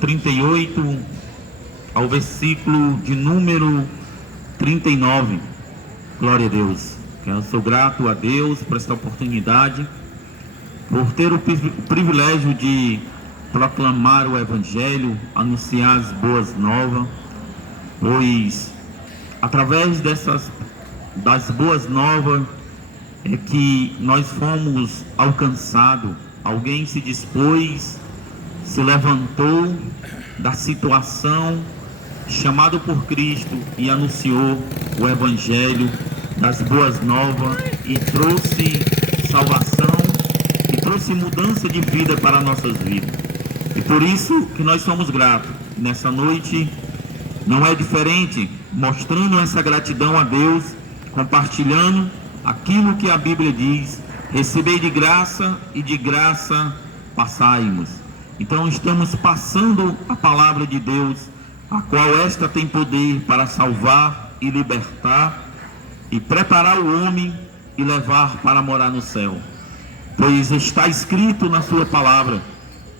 38 ao versículo de número 39. Glória a Deus. Eu sou grato a Deus por esta oportunidade, por ter o privilégio de proclamar o Evangelho, anunciar as boas novas, pois através das boas novas é que nós fomos alcançados. Alguém se dispôs, se levantou da situação, chamado por Cristo, e anunciou o Evangelho das boas novas e trouxe salvação e trouxe mudança de vida para nossas vidas. E por isso que nós somos gratos. Nessa noite não é diferente, mostrando essa gratidão a Deus, compartilhando aquilo que a Bíblia diz: recebei de graça e de graça passaimos. Então estamos passando a palavra de Deus, a qual esta tem poder para salvar e libertar e preparar o homem e levar para morar no céu. Pois está escrito na sua palavra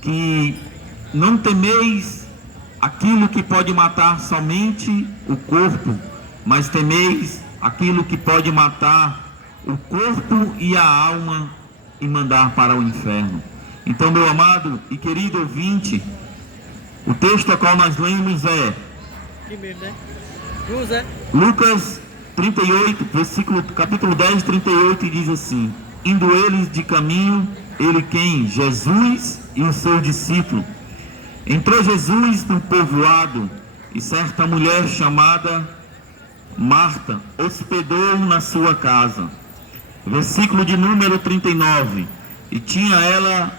que não temeis aquilo que pode matar somente o corpo, mas temeis aquilo que pode matar o corpo e a alma e mandar para o inferno. Então, meu amado e querido ouvinte, o texto a qual nós lemos é Lucas 38, capítulo 10, 38, e diz assim: indo eles de caminho, ele quem? Jesus e os seus discípulos. Entrou Jesus num povoado, e certa mulher chamada Marta hospedou-o na sua casa. Versículo de número 39. E tinha ela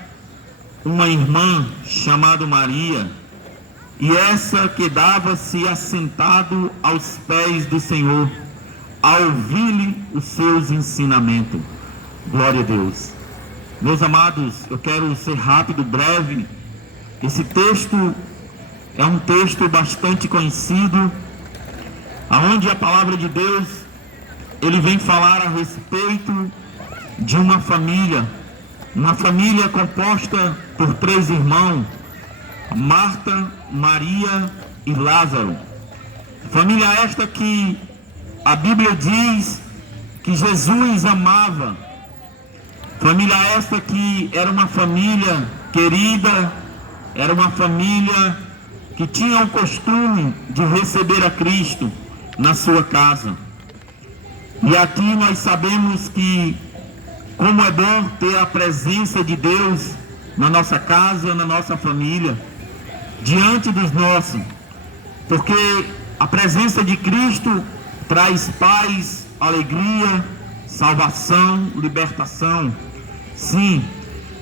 uma irmã chamada Maria, e essa quedava-se assentado aos pés do Senhor, a ouvir-lhe os seus ensinamentos. Glória a Deus. Meus amados, eu quero ser rápido, breve. Esse texto é um texto bastante conhecido, aonde a palavra de Deus, ele vem falar a respeito de uma família composta por 3 irmãos, Marta, Maria e Lázaro. Família esta que a Bíblia diz que Jesus amava. Família esta que era uma família querida, era uma família que tinha o costume de receber a Cristo na sua casa. E aqui nós sabemos que como é bom ter a presença de Deus na nossa casa, na nossa família, diante dos nossos, porque a presença de Cristo traz paz, alegria, salvação, libertação. Sim,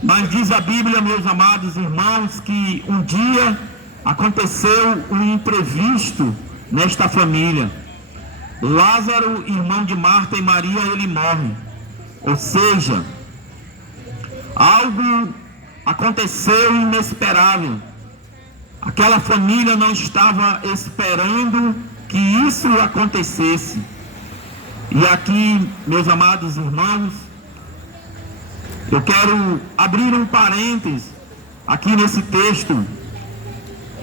mas diz a Bíblia, meus amados irmãos, que um dia aconteceu um imprevisto nesta família. Lázaro, irmão de Marta e Maria, ele morre. Ou seja, algo aconteceu inesperável. Aquela família não estava esperando que isso acontecesse. E aqui, meus amados irmãos, eu quero abrir um parênteses aqui nesse texto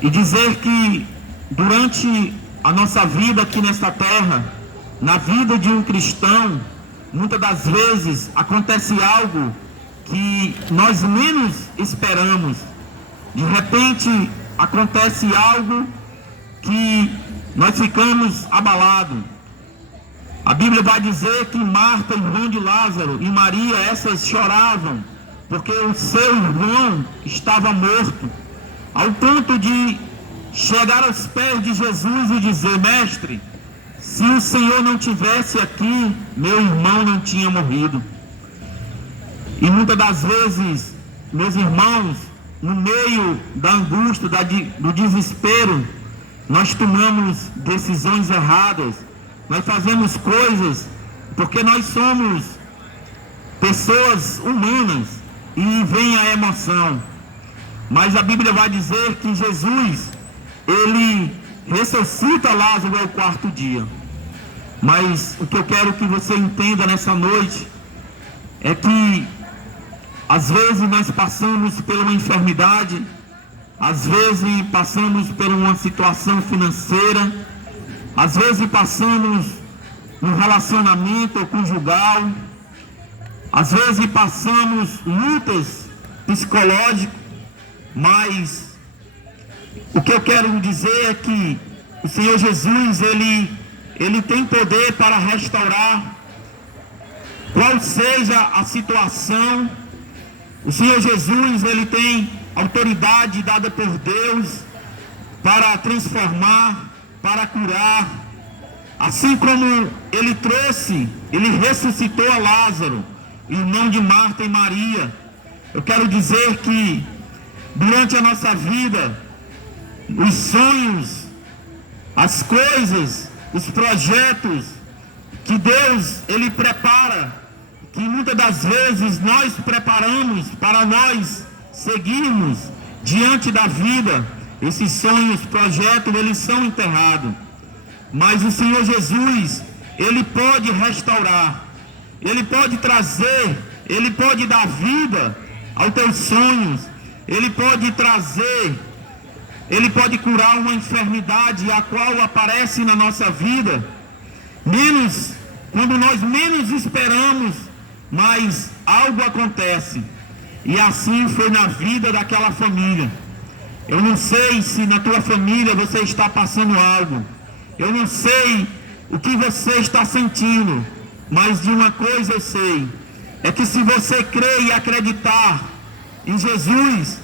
e dizer que durante a nossa vida aqui nesta terra, na vida de um cristão, muitas das vezes acontece algo que nós menos esperamos. De repente acontece algo que nós ficamos abalados. A Bíblia vai dizer que Marta, irmã de Lázaro, e Maria, essas choravam, porque o seu irmão estava morto, ao ponto de chegar aos pés de Jesus e dizer: mestre, se o Senhor não tivesse aqui, meu irmão não tinha morrido. E muitas das vezes, meus irmãos, no meio da angústia, do desespero, nós tomamos decisões erradas, nós fazemos coisas porque nós somos pessoas humanas e vem a emoção. Mas a Bíblia vai dizer que Jesus, ele ressuscita Lázaro ao 4º dia. Mas o que eu quero que você entenda nessa noite é que às vezes nós passamos por uma enfermidade, Às vezes passamos por uma situação financeira, às vezes passamos um relacionamento conjugal, às vezes passamos lutas psicológicas, mas o que eu quero dizer é que o Senhor Jesus, Ele tem poder para restaurar qual seja a situação. O Senhor Jesus, Ele tem autoridade dada por Deus para transformar, para curar. Assim como Ele ressuscitou a Lázaro, irmão de Marta e Maria. Eu quero dizer que durante a nossa vida, os sonhos, as coisas, os projetos que Deus, Ele prepara, que muitas das vezes nós preparamos para nós seguirmos diante da vida, esses sonhos, projetos, eles são enterrados. Mas o Senhor Jesus, Ele pode restaurar, Ele pode trazer, Ele pode dar vida aos teus sonhos, Ele pode trazer, Ele pode curar uma enfermidade a qual aparece na nossa vida, quando nós menos esperamos, mas algo acontece. E assim foi na vida daquela família. Eu não sei se na tua família você está passando algo. Eu não sei o que você está sentindo, mas de uma coisa eu sei, é que se você crer e acreditar em Jesus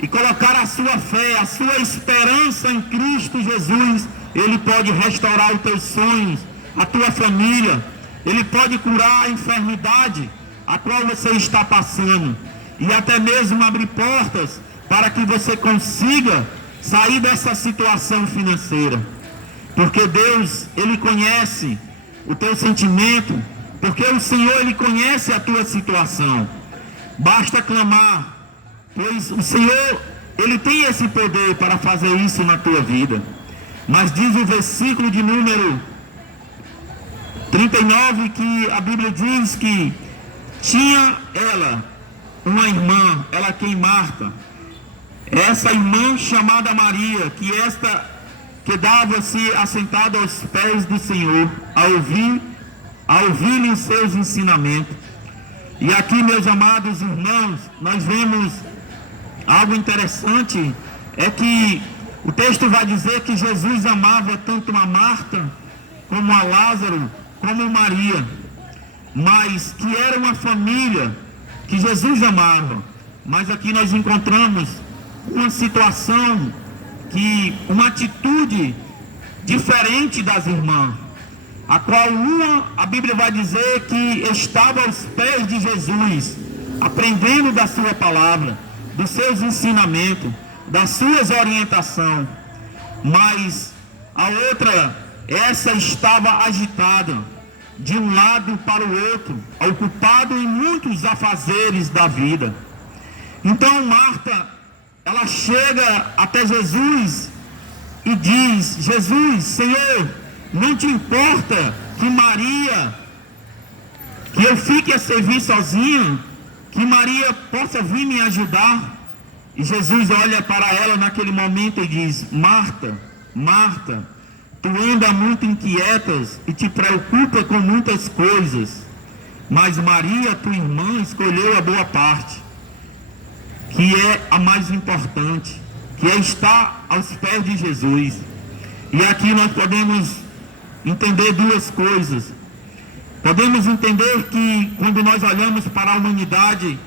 e colocar a sua fé, a sua esperança em Cristo Jesus, Ele pode restaurar os teus sonhos, a tua família, Ele pode curar a enfermidade a qual você está passando e até mesmo abrir portas para que você consiga sair dessa situação financeira. Porque Deus, Ele conhece o teu sentimento, porque o Senhor, Ele conhece a tua situação. Basta clamar, pois o Senhor, Ele tem esse poder para fazer isso na tua vida. Mas diz o versículo de número 39 que a Bíblia diz que tinha ela uma irmã, ela quem Marta, essa irmã chamada Maria, que quedava-se assentada aos pés do Senhor, a ouvir-lhe os seus ensinamentos. E aqui, meus amados irmãos, nós vemos algo interessante, é que o texto vai dizer que Jesus amava tanto a Marta, como a Lázaro, como Maria, mas que era uma família que Jesus amava. Mas aqui nós encontramos uma situação, uma atitude diferente das irmãs, a qual a Bíblia vai dizer que estava aos pés de Jesus, aprendendo da sua palavra, dos seus ensinamentos, das suas orientações, mas a outra, essa estava agitada, de um lado para o outro, ocupado em muitos afazeres da vida. Então Marta, ela chega até Jesus e diz: Jesus, Senhor, não te importa que eu fique a servir sozinho, que Maria possa vir me ajudar? E Jesus olha para ela naquele momento e diz: Marta, Marta, tu anda muito inquietas e te preocupa com muitas coisas, mas Maria, tua irmã, escolheu a boa parte, que é a mais importante, que é estar aos pés de Jesus. E aqui nós podemos entender duas coisas. Podemos entender que quando nós olhamos para a humanidade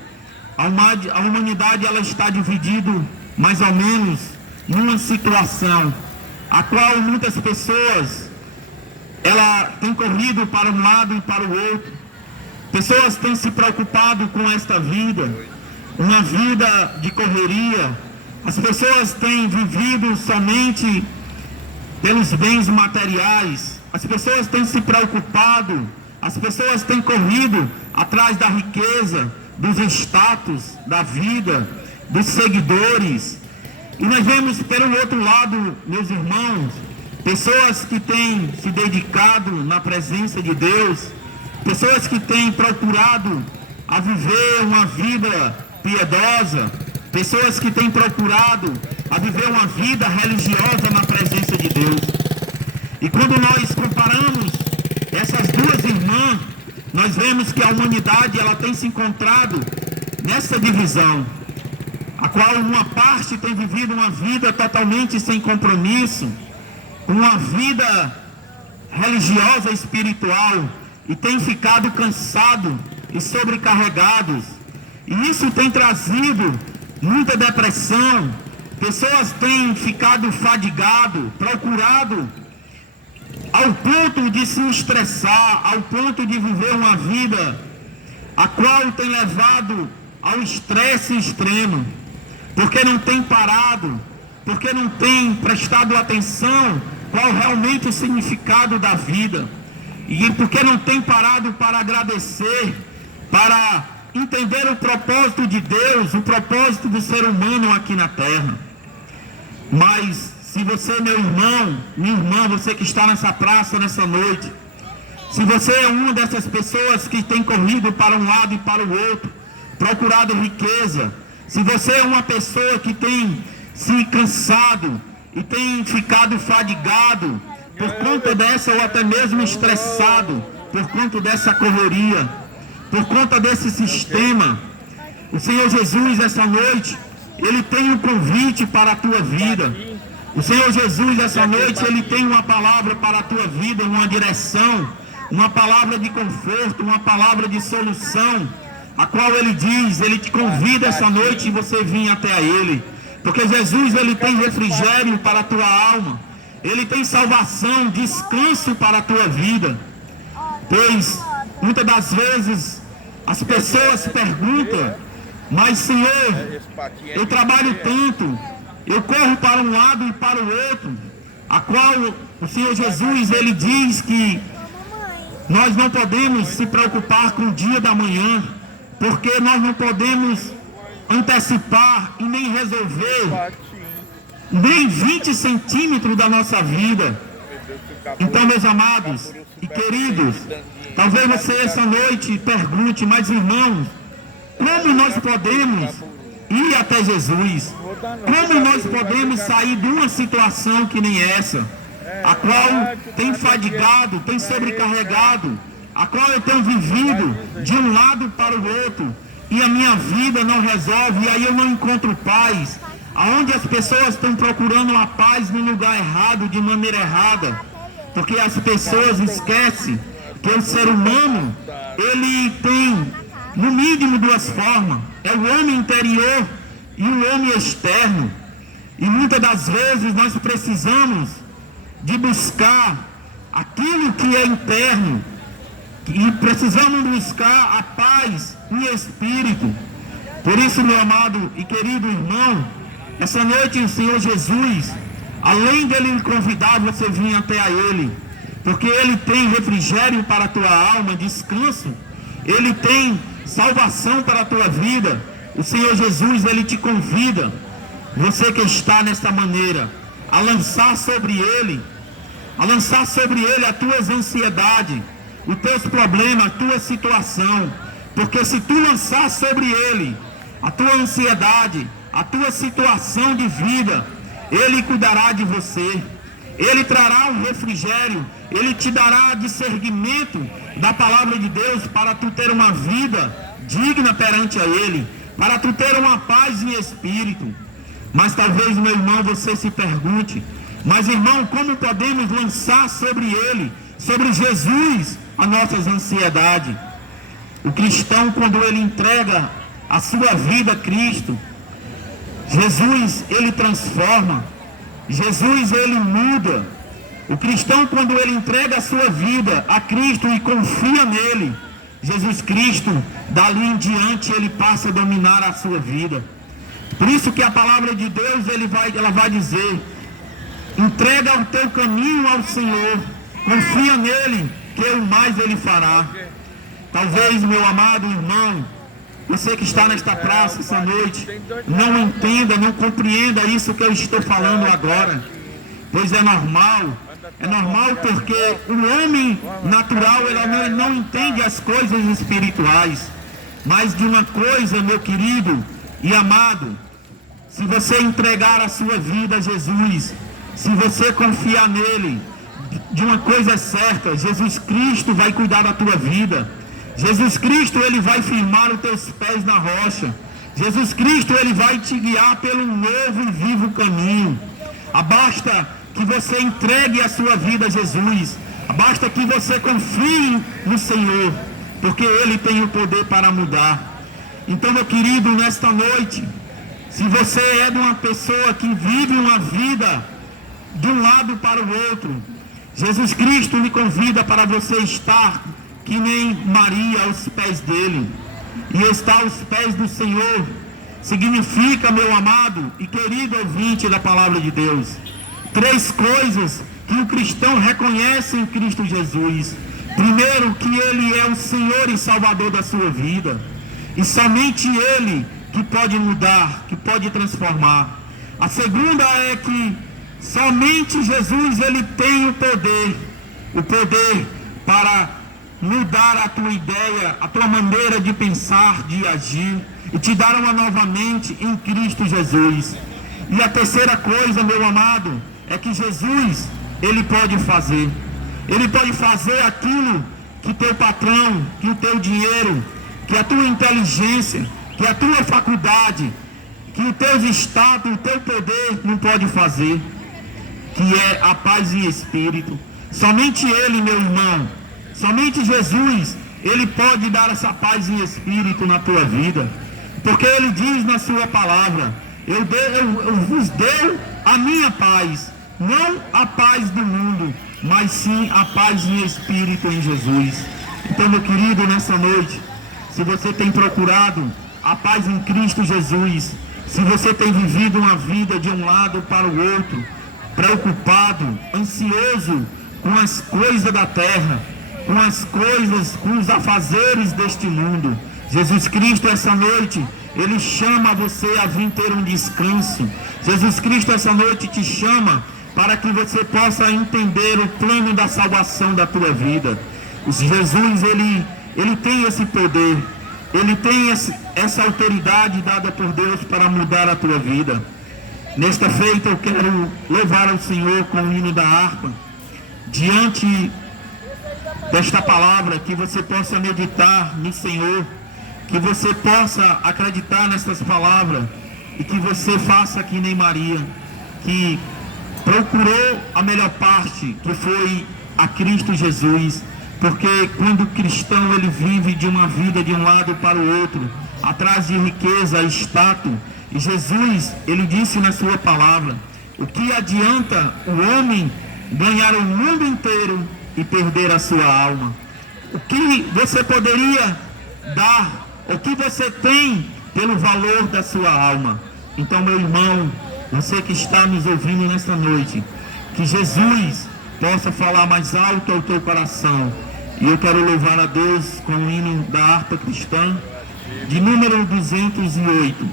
ela está dividida mais ou menos numa situação a qual muitas pessoas ela tem corrido para um lado e para o outro. Pessoas têm se preocupado com esta vida, uma vida de correria. As pessoas têm vivido somente pelos bens materiais. As pessoas têm se preocupado, as pessoas têm corrido atrás da riqueza, dos status da vida, dos seguidores. E nós vemos pelo outro lado, meus irmãos, pessoas que têm se dedicado na presença de Deus, pessoas que têm procurado a viver uma vida piedosa, pessoas que têm procurado a viver uma vida religiosa na presença de Deus. E quando nós comparamos essas duas irmãs, nós vemos que a humanidade ela tem se encontrado nessa divisão, a qual uma parte tem vivido uma vida totalmente sem compromisso, uma vida religiosa e espiritual, e tem ficado cansado e sobrecarregados. E isso tem trazido muita depressão. Pessoas têm ficado fadigado, procurado ao ponto de se estressar, ao ponto de viver uma vida a qual tem levado ao estresse extremo, porque não tem parado, porque não tem prestado atenção qual realmente o significado da vida, e porque não tem parado para agradecer, para entender o propósito de Deus, o propósito do ser humano aqui na terra. Mas se você, meu irmão, minha irmã, você que está nessa praça nessa noite, se você é uma dessas pessoas que tem corrido para um lado e para o outro, procurado riqueza, se você é uma pessoa que tem se cansado e tem ficado fadigado por conta dessa, ou até mesmo estressado por conta dessa correria, por conta desse sistema, o Senhor Jesus essa noite, Ele tem um convite para a tua vida. O Senhor Jesus essa noite, Ele tem uma palavra para a tua vida, uma direção, uma palavra de conforto, uma palavra de solução, a qual Ele diz, Ele te convida essa noite e você vir até a Ele, porque Jesus, Ele tem refrigério para a tua alma, Ele tem salvação, descanso para a tua vida. Pois muitas das vezes as pessoas perguntam: mas Senhor, eu trabalho tanto, eu corro para um lado e para o outro, a qual o Senhor Jesus, Ele diz que nós não podemos se preocupar com o dia da manhã, porque nós não podemos antecipar e nem resolver nem 20 centímetros da nossa vida. Então, meus amados e queridos, talvez você essa noite pergunte: mas irmãos, como nós podemos ir até Jesus? Como nós podemos sair de uma situação que nem essa, a qual tem fadigado, tem sobrecarregado, a qual eu tenho vivido de um lado para o outro, e a minha vida não resolve, e aí eu não encontro paz, aonde as pessoas estão procurando a paz no lugar errado, de maneira errada, porque as pessoas esquecem que o ser humano, ele tem no mínimo duas formas: é o homem interior e o homem externo. E muitas das vezes nós precisamos de buscar aquilo que é interno, e precisamos buscar a paz em espírito. Por isso, meu amado e querido irmão, essa noite o Senhor Jesus, além dele lhe convidar você vir até a Ele, porque Ele tem refrigério para a tua alma, descanso, Ele tem salvação para a tua vida. O Senhor Jesus, Ele te convida, você que está nesta maneira, a lançar sobre Ele as tuas ansiedades, os teus problemas, a tua situação, porque se tu lançar sobre Ele a tua ansiedade, a tua situação de vida, Ele cuidará de você, Ele trará um refrigério, Ele te dará discernimento da palavra de Deus para tu ter uma vida digna perante a Ele, para tu ter uma paz em espírito. Mas talvez, meu irmão, você se pergunte: mas irmão, como podemos lançar sobre Ele, sobre Jesus, as nossas ansiedades? O cristão, quando ele entrega a sua vida a Cristo, Jesus, Ele transforma, Jesus, Ele muda. O cristão, quando ele entrega a sua vida a Cristo e confia nele, Jesus Cristo, dali em diante, Ele passa a dominar a sua vida. Por isso que a palavra de Deus, ela vai dizer: entrega o teu caminho ao Senhor, confia nele, que o mais Ele fará. Talvez, meu amado irmão, você que está nesta praça essa noite, não entenda, não compreenda isso que eu estou falando agora, pois é normal porque o homem natural, ele não entende as coisas espirituais. Mas de uma coisa, meu querido e amado, se você entregar a sua vida a Jesus, se você confiar nele, de uma coisa certa, Jesus Cristo vai cuidar da tua vida. Jesus Cristo, ele vai firmar os teus pés na rocha. Jesus Cristo, ele vai te guiar pelo novo e vivo caminho. Basta que você entregue a sua vida a Jesus. Basta que você confie no Senhor, porque ele tem o poder para mudar. Então, meu querido, nesta noite, se você é de uma pessoa que vive uma vida de um lado para o outro, Jesus Cristo lhe convida para você estar que nem Maria aos pés dele. E estar aos pés do Senhor significa, meu amado e querido ouvinte da palavra de Deus, 3 coisas que o cristão reconhece em Cristo Jesus. Primeiro, que ele é o Senhor e Salvador da sua vida, e somente ele que pode mudar, que pode transformar. A segunda é que somente Jesus, ele tem o poder para mudar a tua ideia, a tua maneira de pensar, de agir, e te dar uma nova mente em Cristo Jesus. E a terceira coisa, meu amado, é que Jesus, ele pode fazer aquilo que teu patrão, que o teu dinheiro, que a tua inteligência, que a tua faculdade, que o teu status, o teu poder não pode fazer, que é a paz em espírito. Somente ele, meu irmão, somente Jesus, ele pode dar essa paz em espírito na tua vida, porque ele diz na sua palavra: eu vos dou a minha paz, não a paz do mundo, mas sim a paz em espírito em Jesus. Então, meu querido, nessa noite, se você tem procurado a paz em Cristo Jesus, se você tem vivido uma vida de um lado para o outro, preocupado, ansioso com as coisas da terra, com os afazeres deste mundo, Jesus Cristo, essa noite, ele chama você a vir ter um descanso. Jesus Cristo, essa noite, te chama para que você possa entender o plano da salvação da tua vida. Jesus, ele tem esse poder, ele tem essa autoridade dada por Deus para mudar a tua vida. Nesta feita, eu quero louvar ao Senhor com o hino da harpa, diante desta palavra, que você possa meditar no Senhor, que você possa acreditar nessas palavras, e que você faça que nem Maria, que procurou a melhor parte, que foi a Cristo Jesus. Porque quando o cristão, ele vive de uma vida de um lado para o outro, atrás de riqueza, status, e Jesus, ele disse na sua palavra: o que adianta o homem ganhar o mundo inteiro e perder a sua alma? O que você poderia dar, o que você tem pelo valor da sua alma? Então, meu irmão, você que está nos ouvindo nesta noite, que Jesus possa falar mais alto ao teu coração. E eu quero louvar a Deus com o hino da harpa cristã, de número 208.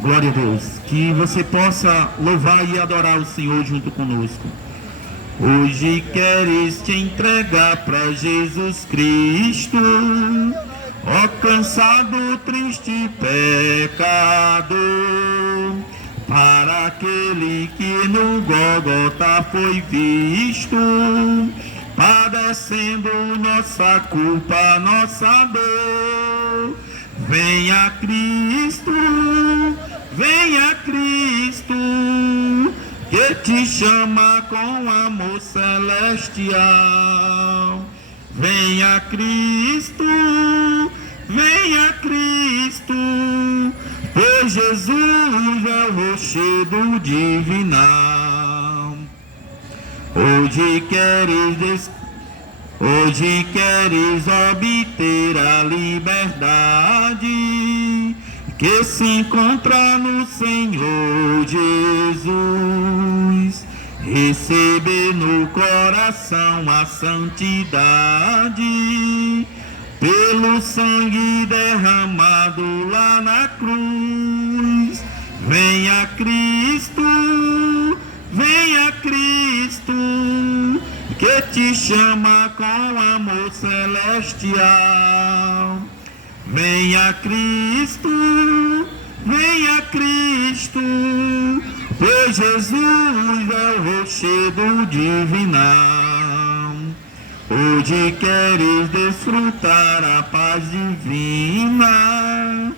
Glória a Deus. Que você possa louvar e adorar o Senhor junto conosco. Hoje queres te entregar para Jesus Cristo, ó cansado, triste pecador, para aquele que no Gólgota foi visto, padecendo nossa culpa, nossa dor. Venha Cristo, que te chama com amor celestial. Venha Cristo, pois Jesus é o rochedo divinal. Hoje queres obter a liberdade que se encontra no Senhor Jesus, receber no coração a santidade pelo sangue derramado lá na cruz. Venha Cristo, que te chama com amor celestial. Venha Cristo, Cristo, pois Jesus é o rochedo divinal. Hoje queres desfrutar a paz divina,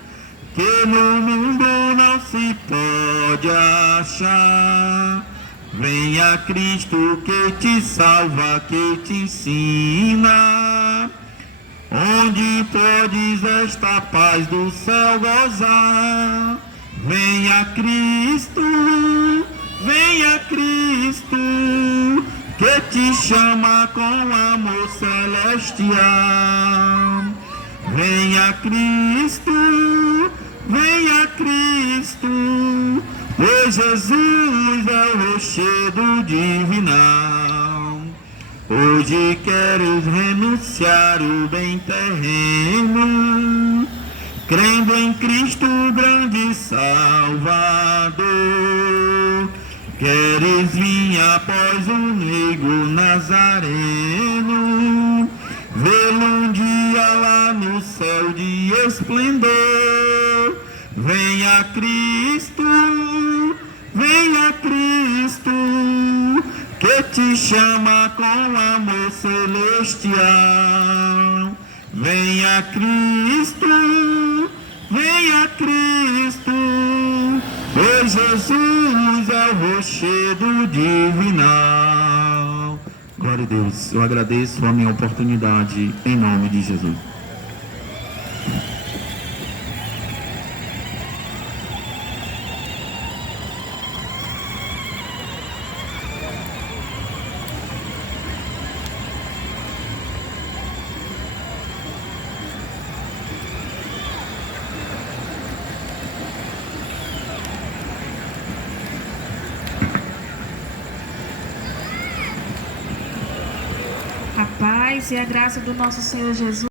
que no mundo não se pode achar. Venha Cristo que te salva, que te ensina, onde podes esta paz do céu gozar. Venha Cristo, que te chama com amor celestial. Venha Cristo, pois Jesus é o rochedo divinal. Hoje queres renunciar o bem terreno, crendo em Cristo grande Salvador. Queres vir após o negro Nazareno, vê-lo um dia lá no céu de esplendor. Venha Cristo, que te chama com amor celestial. Venha Cristo, pois Jesus é o rochedo divinal. Glória a Deus, eu agradeço a minha oportunidade em nome de Jesus. A paz e a graça do nosso Senhor Jesus